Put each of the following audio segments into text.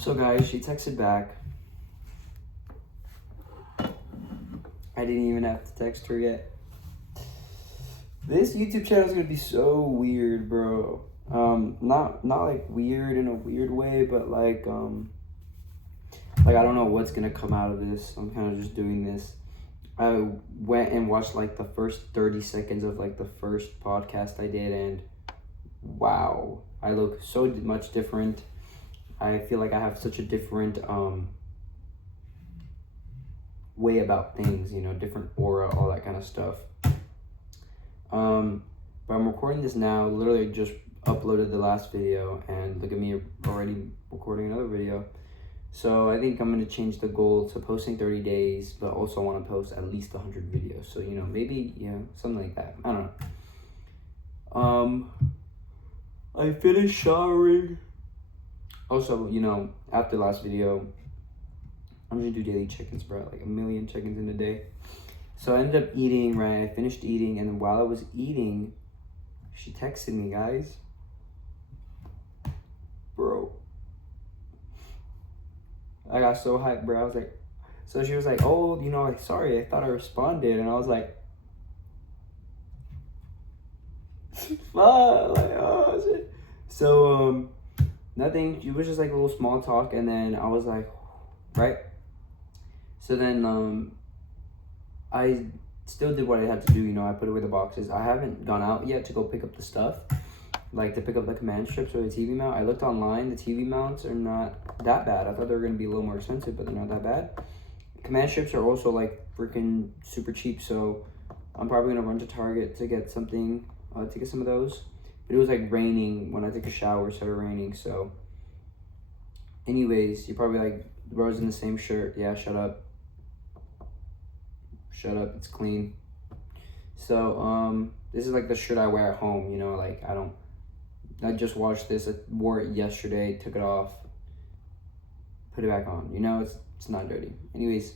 So guys, she texted back. I didn't even have to text her yet. This YouTube channel is gonna be so weird, bro. Not like weird in a weird way, but like I don't know what's gonna come out of this. I'm kind of just doing this. I went and watched like the first 30 seconds of like the first podcast I did, and wow, I look so much different. I feel like I have such a different way about things, you know, different aura, all that kind of stuff. But I'm recording this now, literally just uploaded the last video, and look at me already recording another video. So I think I'm going to change the goal to posting 30 days, but also want to post at least 100 videos. So, you know, maybe, you know, something like that. I don't know. I finished showering. Also, you know, after the last video, I'm going to do daily check-ins, bro. Like 1 million check-ins in a day. So I ended up eating, right? I finished eating, and then while I was eating, she texted me, guys. Bro. I got so hyped, bro. I was like, so she was like, oh, you know, like, sorry, I thought I responded. And I was like, fuck, like, oh, shit. So, nothing. It was just like a little small talk. And then I was like, right? So then, I still did what I had to do, you know, I put away the boxes. I haven't gone out yet to go pick up the stuff, like to pick up the command strips or the TV mount. I looked online, the TV mounts are not that bad. I thought they were going to be a little more expensive, but they're not that bad. Command strips are also like freaking super cheap, so I'm probably going to run to Target to get something, to get some of those. But it was like raining when I took a shower, it started raining, so. Anyways, you're probably like, bro's in the same shirt. Yeah, shut up. Shut up, it's clean. So, this is like the shirt I wear at home, you know, like I just washed this, I wore it yesterday, took it off, put it back on, you know, it's not dirty. Anyways,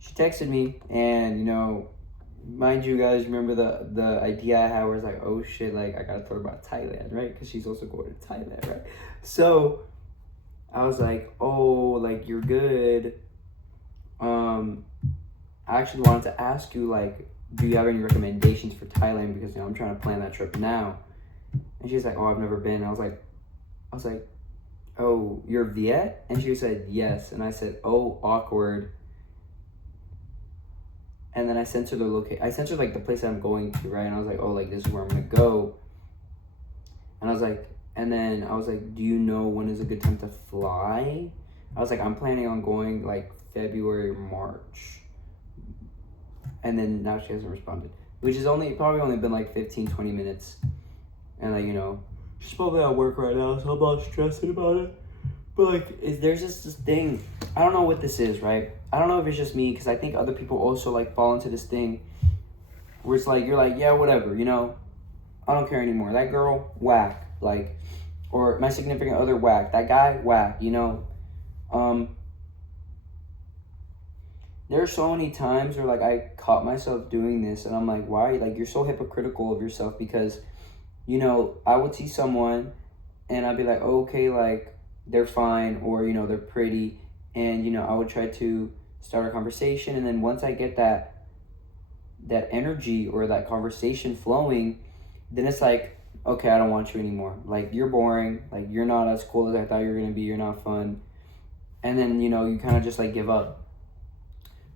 she texted me, and, you know, mind you guys, remember the idea I had where it's like, oh shit, like, I gotta tell her about Thailand, right? Because she's also going to Thailand, right? So, I was like, oh, like, you're good. I actually wanted to ask you, like, do you have any recommendations for Thailand? Because, you know, I'm trying to plan that trip now. And she's like, oh, I've never been. And I was like, oh, you're Viet? And she said, yes. And I said, oh, awkward. And then I sent her the location. I sent her, like, the place I'm going to, right? And I was like, oh, like, this is where I'm going to go. And I was like, do you know when is a good time to fly? I was like, I'm planning on going, like, February or March. And then now she hasn't responded, which is probably only been like 15-20 minutes, and like, you know, she's probably at work right now, so I'm not stressing about it. But like, there's just this thing, I don't know what this is, right? I don't know if it's just me, because I think other people also like fall into this thing where it's like, you're like, yeah, whatever, you know, I don't care anymore. That girl, whack. Like, or my significant other, whack. That guy, whack, you know. There are so many times where, like, I caught myself doing this, and I'm like, why? Like, you're so hypocritical of yourself, because, you know, I would see someone, and I'd be like, oh, okay, like, they're fine, or, you know, they're pretty, and, you know, I would try to start a conversation, and then once I get that energy or that conversation flowing, then it's like, okay, I don't want you anymore. Like, you're boring, like, you're not as cool as I thought you were going to be, you're not fun, and then, you know, you kind of just, like, give up.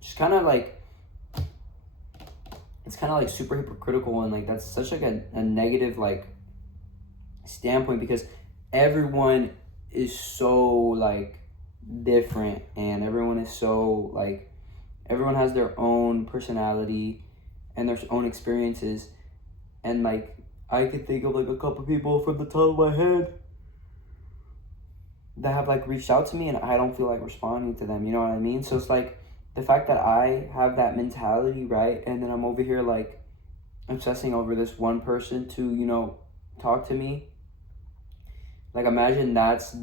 Just kind of like, it's kind of like super hypocritical, and like that's such like a negative like standpoint, because everyone is so like different, and everyone is so like, everyone has their own personality and their own experiences, and like I could think of like a couple people from the top of my head that have like reached out to me, and I don't feel like responding to them, you know what I mean? So it's like, the fact that I have that mentality, right, and then I'm over here, like, obsessing over this one person to, you know, talk to me. Like, imagine that's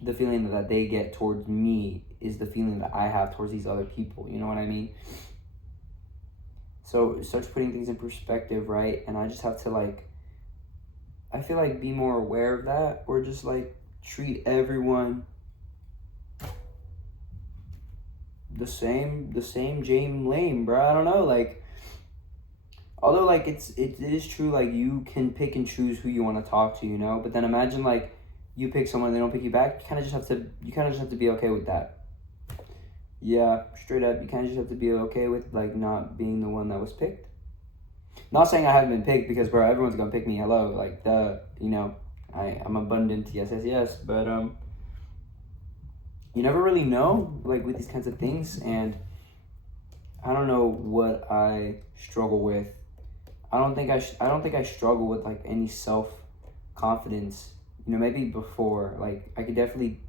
the feeling that they get towards me is the feeling that I have towards these other people, you know what I mean? So it starts putting things in perspective, right? And I just have to, like, I feel like be more aware of that, or just, like, treat everyone the same James lame, bro. I don't know, like, although like it is true, like you can pick and choose who you want to talk to, you know, but then imagine like you pick someone and they don't pick you back. You kind of just have to be okay with that. Yeah, straight up, you kind of just have to be okay with like not being the one that was picked. Not saying I haven't been picked, because bro, everyone's gonna pick me. Hello, like you know, I'm abundant. Yes, yes, yes. But you never really know, like with these kinds of things, and I don't know what I struggle with. I don't think I struggle with like any self confidence. You know, maybe before, like I could definitely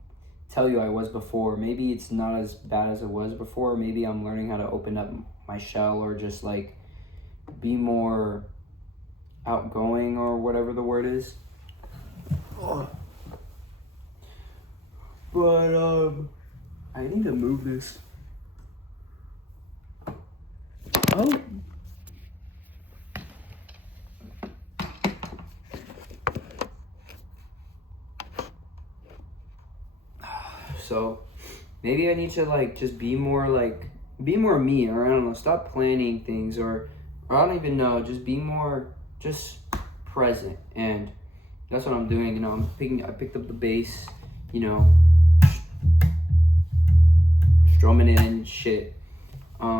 tell you I was before. Maybe it's not as bad as it was before. Maybe I'm learning how to open up my shell, or just like be more outgoing, or whatever the word is. But I need to move this. Oh. So maybe I need to like just be more me, or I don't know, stop planning things, or I don't even know, just be more just present. And that's what I'm doing. You know, I picked up the bass, you know, strumming it and shit. Like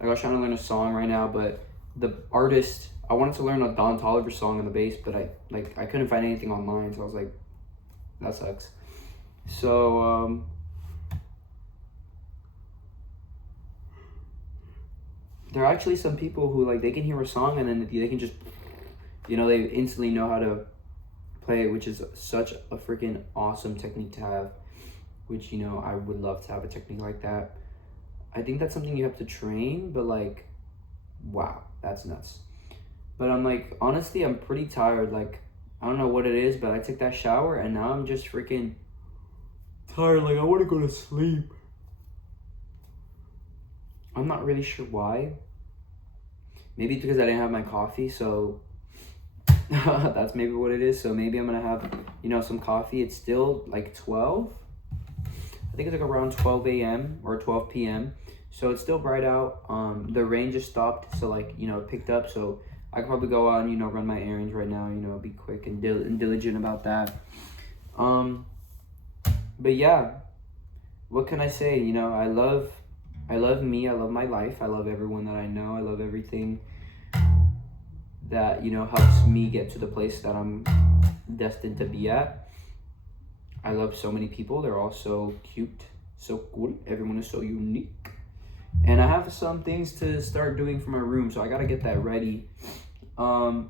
I was trying to learn a song right now, but the artist, I wanted to learn a Don Toliver song on the bass, but I couldn't find anything online, so I was like, that sucks. So there are actually some people who like they can hear a song and then they can just, you know, they instantly know how to play it, which is such a freaking awesome technique to have. Which, you know, I would love to have a technique like that. I think that's something you have to train, but like, wow, that's nuts. But I'm like, honestly, I'm pretty tired. Like, I don't know what it is, but I took that shower and now I'm just freaking tired. Like, I want to go to sleep. I'm not really sure why. Maybe it's because I didn't have my coffee, so that's maybe what it is. So maybe I'm gonna have, you know, some coffee. It's still like 12. I think it's like around 12 a.m. or 12 p.m. So it's still bright out. The rain just stopped, so like, you know, it picked up. So I could probably go out and, you know, run my errands right now. You know, be quick and diligent about that. But yeah, what can I say? You know, I love me. I love my life. I love everyone that I know. I love everything that, you know, helps me get to the place that I'm destined to be at. I love so many people. They're all so cute, so cool. Everyone is so unique. And I have some things to start doing for my room, so I gotta get that ready. And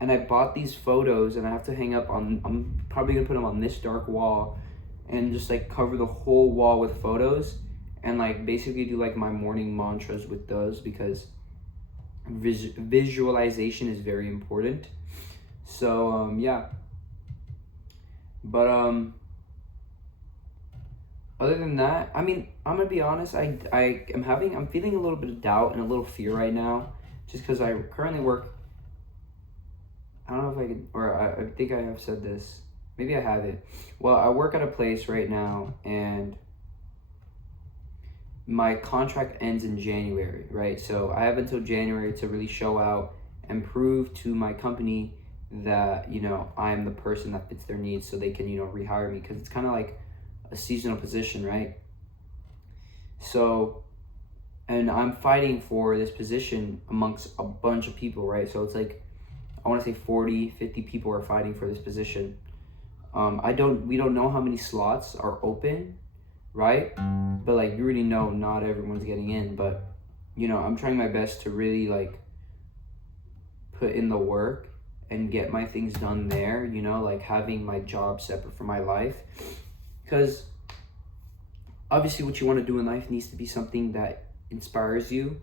I bought these photos, and I have to hang up on, I'm probably gonna put them on this dark wall and just like cover the whole wall with photos, and like basically do like my morning mantras with those, because visualization is very important. So yeah. But other than that, I mean, I'm gonna be honest, I'm feeling a little bit of doubt and a little fear right now, just because I currently work, I don't know if I can, or I think I have said this, maybe I haven't. Well, I work at a place right now, and my contract ends in January, right? So I have until January to really show out and prove to my company that, you know, I'm the person that fits their needs, so they can, you know, rehire me, because it's kind of like a seasonal position, right? So, and I'm fighting for this position amongst a bunch of people, right? So it's like, I want to say 40, 50 people are fighting for this position. We don't know how many slots are open, right? But like, you already know not everyone's getting in, but, you know, I'm trying my best to really like put in the work and get my things done there, you know, like having my job separate from my life. Because obviously what you want to do in life needs to be something that inspires you,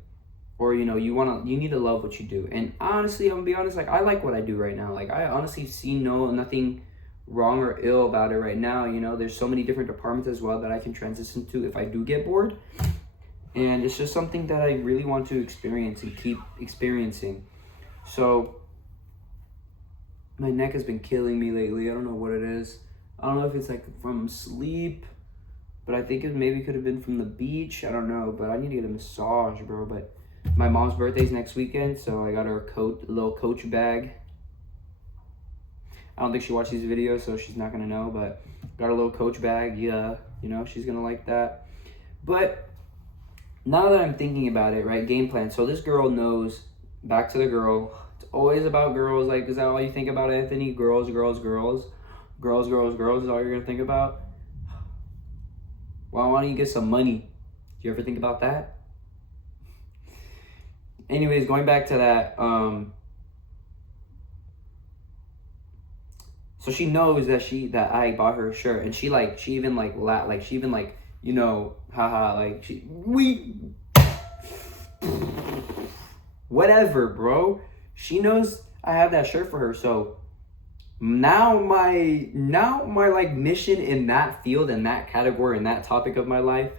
or, you know, you need to love what you do. And honestly, I'm gonna be honest, like I like what I do right now. Like I honestly see nothing wrong or ill about it right now. You know, there's so many different departments as well that I can transition to if I do get bored. And it's just something that I really want to experience and keep experiencing. So My neck has been killing me lately. I don't know what it is. I don't know if it's like from sleep, but I think it maybe could have been from the beach. I don't know, but I need to get a massage, bro. But my mom's birthday's next weekend, so I got her a little Coach bag. I don't think she watched these videos, so she's not gonna know, but got a little Coach bag. Yeah, you know, she's gonna like that. But now that I'm thinking about it, right, game plan. So this girl knows, back to the girl. It's always about girls. Like, is that all you think about, Anthony? Girls, girls, girls. Girls, girls, girls is all you're gonna think about? Well, why don't you get some money? Do you ever think about that? Anyways, going back to that, so she knows that I bought her a shirt, and she even you know, haha, like whatever, bro. She knows I have that shirt for her, so now my like mission in that field, in that category, in that topic of my life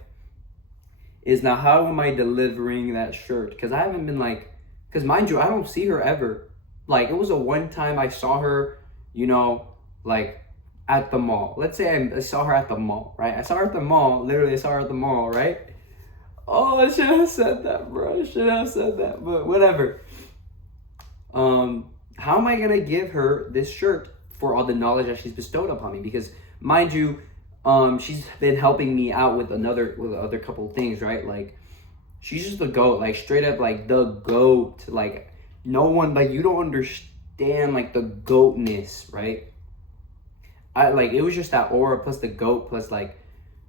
is now how am I delivering that shirt? Because I haven't been like, because mind you, I don't see her ever. Like, it was a one time I saw her, you know, like at the mall. Let's say I saw her at the mall, right? I saw her at the mall, literally I saw her at the mall, right? Oh, I should have said that, bro. I should have said that, but whatever. How am I gonna give her this shirt for all the knowledge that she's bestowed upon me? Because mind you, she's been helping me out with other couple of things, right? Like, she's just the GOAT, like straight up like the GOAT. Like, no one, like, you don't understand like the GOATness, right? It was just that aura plus the GOAT plus like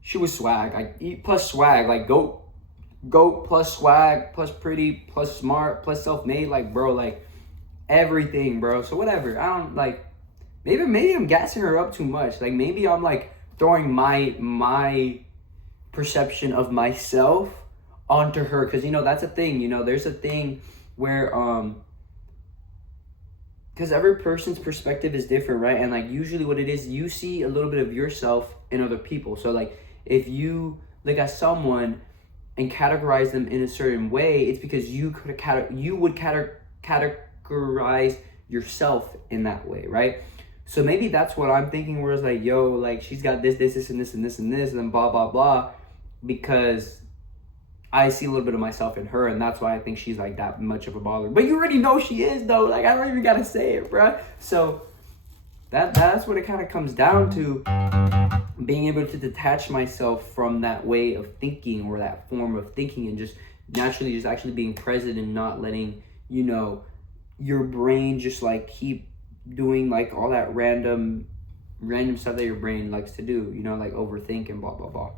she was swag, like plus swag, like GOAT plus swag plus pretty plus smart plus self-made, like, bro, like everything, bro. So whatever. I don't like, maybe I'm gassing her up too much. Like, maybe I'm like throwing my perception of myself onto her, because you know that's a thing. You know, there's a thing where because every person's perspective is different, right? And like usually what it is, you see a little bit of yourself in other people. So like if you look at someone and categorize them in a certain way, it's because you would categorize yourself in that way, right? So maybe that's what I'm thinking, where it's like, yo, like she's got this, and this, and this, and this, and blah, blah, blah, because I see a little bit of myself in her, and that's why I think she's like that much of a bother. But you already know she is, though. Like, I don't even gotta say it, bruh. So that's what it kind of comes down to, being able to detach myself from that way of thinking or that form of thinking, and just naturally just actually being present and not letting, you know, your brain just like keep doing like all that random stuff that your brain likes to do, you know, like overthink and blah, blah, blah.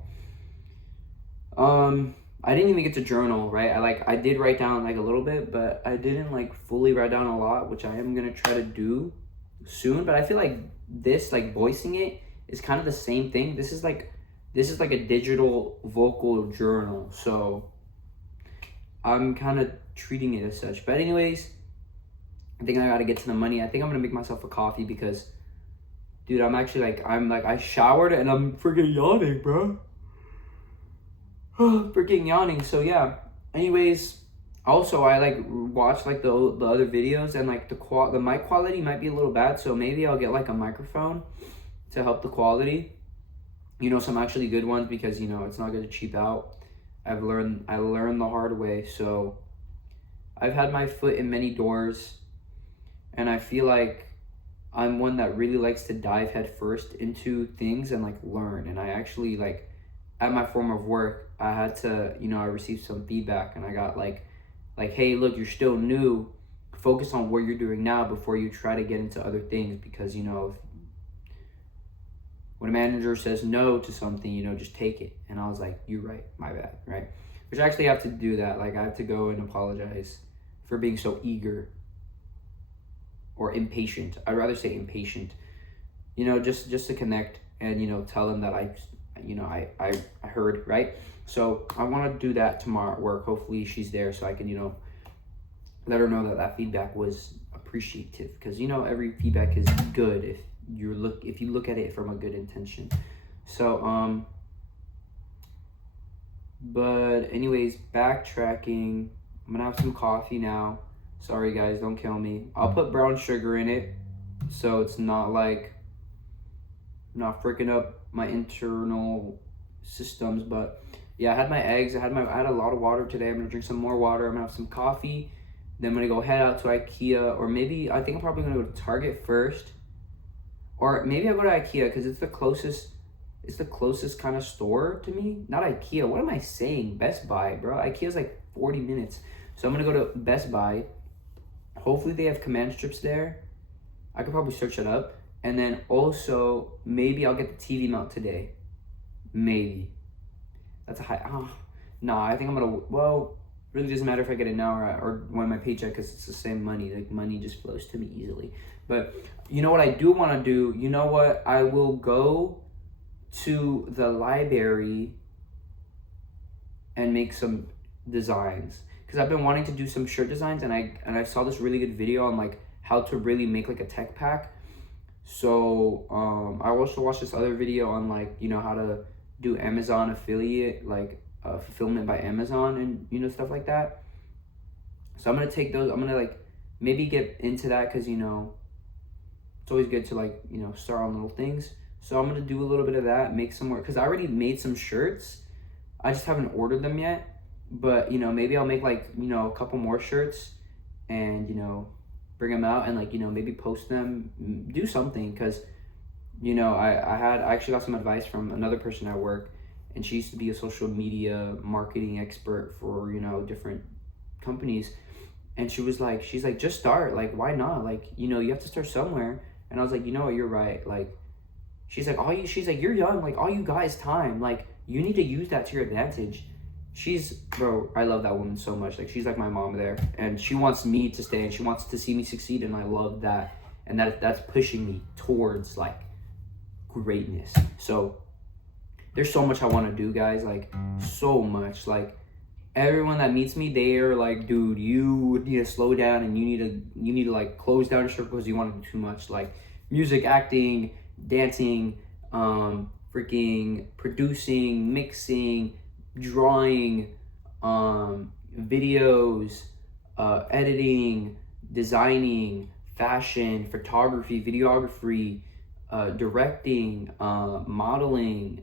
I didn't even get to journal, right? I did write down like a little bit, but I didn't like fully write down a lot, which I am gonna try to do soon. But I feel like this, like voicing it, is kind of the same thing. This is like a digital vocal journal, so I'm kind of treating it as such. But anyways, I think I gotta get to the money. I think I'm gonna make myself a coffee because, dude, I'm actually I showered and I'm freaking yawning, bro. Freaking yawning. So yeah. Anyways, also I like watched like the other videos, and like the mic quality might be a little bad, so maybe I'll get like a microphone to help the quality. You know, some actually good ones, because you know it's not gonna cheap out. I learned the hard way. So I've had my foot in many doors, and I feel like I'm one that really likes to dive head first into things and like learn. And I actually like, at my form of work, I had to, you know, I received some feedback, and I got like, hey, look, you're still new. Focus on what you're doing now before you try to get into other things, because, you know, when a manager says no to something, you know, just take it. And I was like, you're right, my bad, right? Which I actually have to do that. Like, I have to go and apologize for being so eager or impatient. I'd rather say impatient, you know, just to connect and, you know, tell them that I heard, right? So I want to do that tomorrow at work. Hopefully she's there so I can, you know, let her know that feedback was appreciative, because, you know, every feedback is good if you look at it from a good intention. So but anyways, backtracking, I'm gonna have some coffee now. Sorry guys, don't kill me. I'll put brown sugar in it. so it's not like not freaking up my internal systems. But yeah, I had my eggs. I had a lot of water today. I'm gonna drink some more water. I'm gonna have some coffee. Then I'm gonna go head out to IKEA, or maybe I think I'm probably gonna go to Target first, or maybe I'll go to IKEA because it's the closest. It's the closest kind of store to me. Not IKEA. What am I saying? Best Buy, bro. IKEA's like 40 minutes. So I'm gonna go to Best Buy. Hopefully they have command strips there. I could probably search it up. And then also, maybe I'll get the TV mount today. Maybe. That's a high, nah, I think I'm gonna, well, really doesn't matter if I get it now or when my paycheck, because it's the same money. Like, money just flows to me easily. But you know what I do want to do? You know what? I will go to the library and make some designs, because I've been wanting to do some shirt designs, and I saw this really good video on like how to really make like a tech pack. So I also watched this other video on like, you know, how to do Amazon affiliate, like fulfillment by Amazon, and you know, stuff like that. So I'm gonna take those. I'm gonna like maybe get into that, because you know, it's always good to like, you know, start on little things. So I'm gonna do a little bit of that, make some more, because I already made some shirts. I just haven't ordered them yet. But you know, maybe I'll make like, you know, a couple more shirts, and you know, bring them out, and like, you know, maybe post them, do something. Because you know, I actually got some advice from another person at work, and she used to be a social media marketing expert for, you know, different companies. And she's like, just start, like, why not? Like, you know, you have to start somewhere. And I was like, you know what, you're right. Like, she's like, you're young, like, all you guys time, like, you need to use that to your advantage. Bro, I love that woman so much. Like, she's like my mom there, and she wants me to stay, and she wants to see me succeed, and I love that. And that's pushing me towards like greatness. So there's so much I want to do, guys, like so much. Like, everyone that meets me, they are like, dude, you need to slow down, and you need to like close down your circle because you want to do too much. Like music, acting, dancing, freaking producing, mixing, drawing, videos, editing, designing, fashion, photography, videography, directing, modeling,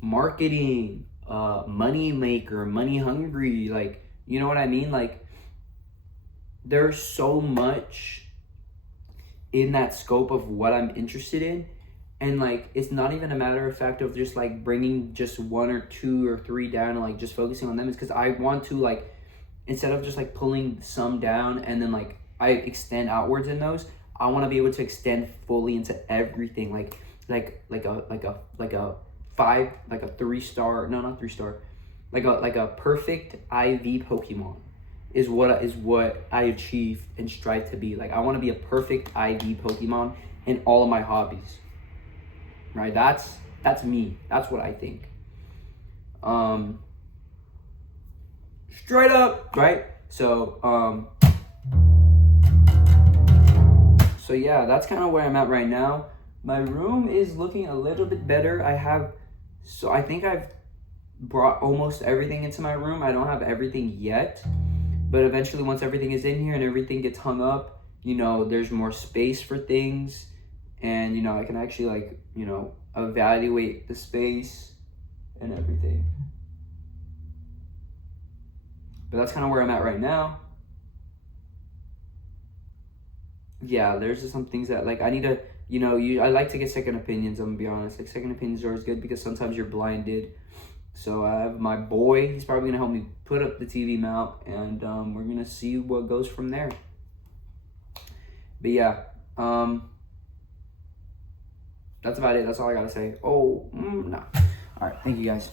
marketing, money maker, money hungry. Like, you know what I mean? Like, there's so much in that scope of what I'm interested in. And like, it's not even a matter of fact of just like bringing just one or two or three down and like just focusing on them. It's because I want to, like, instead of just like pulling some down and then like I extend outwards in those, I want to be able to extend fully into everything. Like a 3-star, no, not 3-star, like a perfect IV Pokemon is what I achieve and strive to be. Like, I want to be a perfect IV Pokemon in all of my hobbies. Right? That's me. That's what I think. Straight up, right? So yeah, that's kind of where I'm at right now. My room is looking a little bit better. I think I've brought almost everything into my room. I don't have everything yet, but eventually once everything is in here and everything gets hung up, you know, there's more space for things, and you know, I can actually like, you know, evaluate the space and everything. But that's kind of where I'm at right now. Yeah, there's just some things that like I need to, you know, I like to get second opinions. I'm gonna be honest. Like, second opinions are always good because sometimes you're blinded. So I have my boy. He's probably gonna help me put up the TV mount, and we're gonna see what goes from there. But yeah, that's about it. That's all I gotta say. Oh, no. All right, thank you guys.